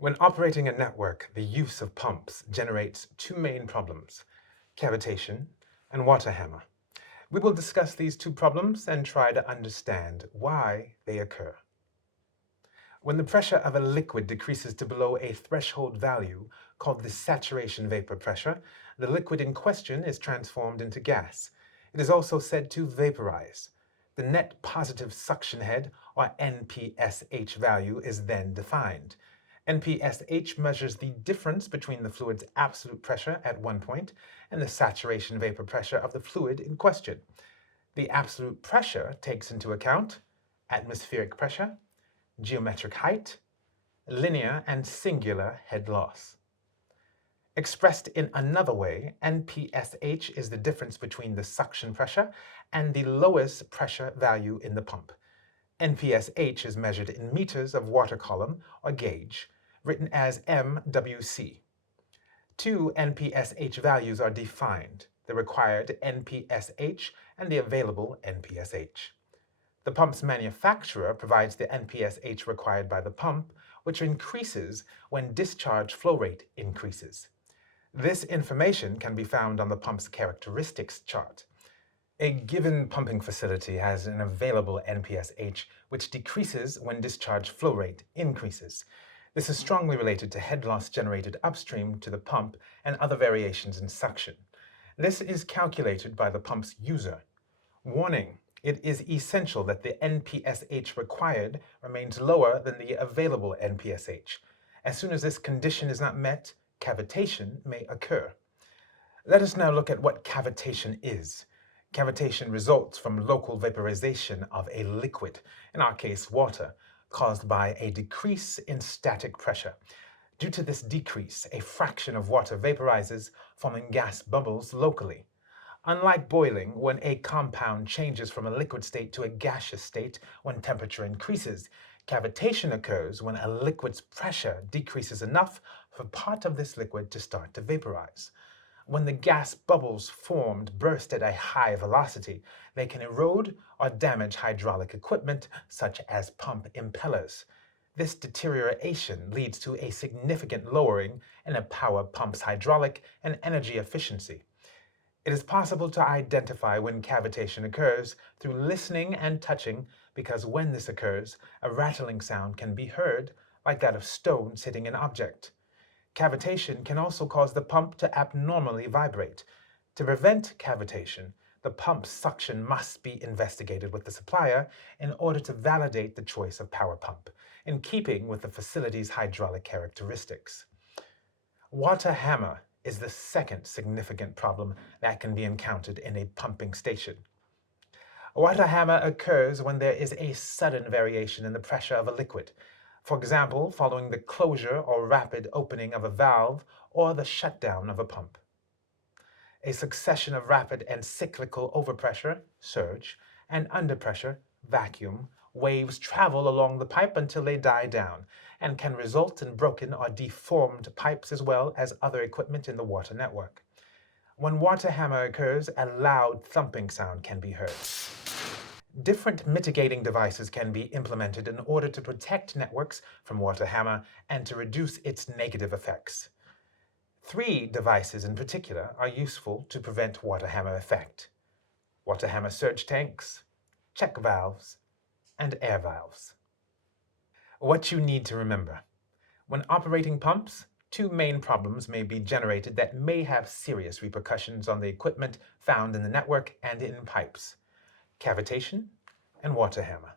When operating a network, the use of pumps generates two main problems: cavitation and water hammer. We will discuss these two problems and try to understand why they occur. When the pressure of a liquid decreases to below a threshold value called the saturation vapor pressure, the liquid in question is transformed into gas. It is also said to vaporize. The net positive suction head, or NPSH value, is then defined. NPSH measures the difference between the fluid's absolute pressure at one point and the saturation vapor pressure of the fluid in question. The absolute pressure takes into account atmospheric pressure, geometric height, linear and singular head loss. Expressed in another way, NPSH is the difference between the suction pressure and the lowest pressure value in the pump. NPSH is measured in meters of water column or gauge, written as MWC. Two NPSH values are defined: the required NPSH and the available NPSH. The pump's manufacturer provides the NPSH required by the pump, which increases when discharge flow rate increases. This information can be found on the pump's characteristics chart. A given pumping facility has an available NPSH, which decreases when discharge flow rate increases. This is strongly related to head loss generated upstream to the pump and other variations in suction. This is calculated by the pump's user. Warning: it is essential that the NPSH required remains lower than the available NPSH. As soon as this condition is not met, cavitation may occur. Let us now look at what cavitation is. Cavitation results from local vaporization of a liquid, in our case water, caused by a decrease in static pressure. Due to this decrease, a fraction of water vaporizes, forming gas bubbles locally. Unlike boiling, when a compound changes from a liquid state to a gaseous state when temperature increases, cavitation occurs when a liquid's pressure decreases enough for part of this liquid to start to vaporize. When the gas bubbles formed burst at a high velocity, they can erode or damage hydraulic equipment such as pump impellers. This deterioration leads to a significant lowering in a power pump's hydraulic and energy efficiency. It is possible to identify when cavitation occurs through listening and touching, because when this occurs, a rattling sound can be heard, like that of stones hitting an object. Cavitation can also cause the pump to abnormally vibrate. To prevent cavitation, the pump's suction must be investigated with the supplier in order to validate the choice of power pump, in keeping with the facility's hydraulic characteristics. Water hammer is the second significant problem that can be encountered in a pumping station. Water hammer occurs when there is a sudden variation in the pressure of a liquid. For example, following the closure or rapid opening of a valve or the shutdown of a pump. A succession of rapid and cyclical overpressure, surge, and underpressure, vacuum, waves travel along the pipe until they die down, and can result in broken or deformed pipes as well as other equipment in the water network. When water hammer occurs, a loud thumping sound can be heard. Different mitigating devices can be implemented in order to protect networks from water hammer and to reduce its negative effects. Three devices in particular are useful to prevent water hammer effect: water hammer surge tanks, check valves, and air valves. What you need to remember: when operating pumps, two main problems may be generated that may have serious repercussions on the equipment found in the network and in pipes: cavitation and water hammer.